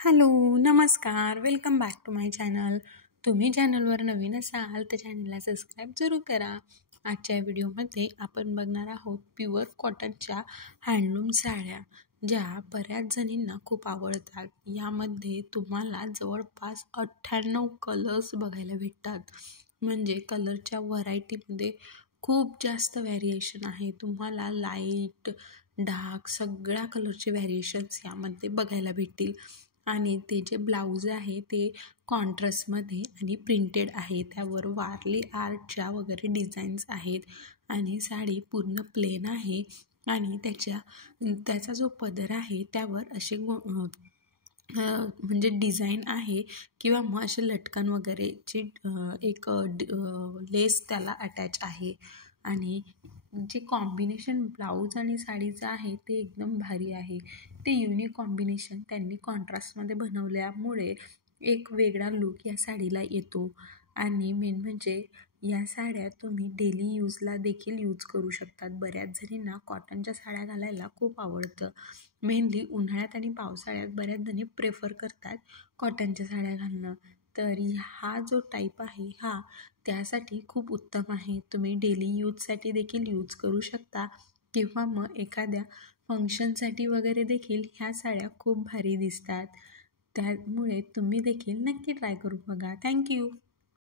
Hello, नमस्कार. Welcome back to my channel. तुम्ही चॅनलवर नवीन असाल तर चॅनलला सबस्क्राईब जरूर करा. आजच्या व्हिडिओमध्ये आपण बघणार आहोत प्युअर कॉटनच्या हँडलूम साड्या, ज्या बऱ्याच जणींना खूप आवडतात. यामध्ये तुम्हाला जवळपास 98 कलर्स बघायला भेटतात. म्हणजे कलरच्या व्हरायटीमध्ये खूप जास्त व्हॅरिएशन आहे. तुम्हाला लाईट, डार्क सगळ्या कलरचे व्हॅरिएशन्स यामध्ये बघायला भेटतील. आणि ते जे ब्लाऊज आहे ते कॉन्ट्रास्टमध्ये आणि प्रिंटेड आहे. त्यावर वारली आर्टच्या वगैरे डिझाईन्स आहेत आणि साडी पूर्ण प्लेन आहे. आणि त्याचा जो पदर आहे त्यावर असे म्हणजे डिझाईन आहे किंवा मग असे लटकन वगैरेचे एक लेस त्याला अटॅच आहे. आणि जे कॉम्बिनेशन ब्लाऊज आणि साडीचं आहे ते एकदम भारी आहे. ते युनिक कॉम्बिनेशन त्यांनी कॉन्ट्रास्टमध्ये बनवल्यामुळे एक वेगळा लूक या साडीला येतो. आणि मेन म्हणजे या साड्या तुम्ही डेली यूजला देखील यूज करू शकतात. बऱ्याच जणींना कॉटनच्या साड्या घालायला खूप आवडतं. मेनली उन्हाळ्यात आणि पावसाळ्यात बऱ्याच जणी प्रेफर करतात कॉटनच्या साड्या घालणं. तर हा जो टाईप आहे हा त्यासाठी खूप उत्तम आहे. तुम्ही डेली यूजसाठी देखील यूज करू शकता किंवा मग एखाद्या फंक्शनसाठी वगैरे देखील ह्या साड्या खूप भारी दिसतात. त्यामुळे तुम्ही देखील नक्की ट्राय करून बघा. थँक्यू.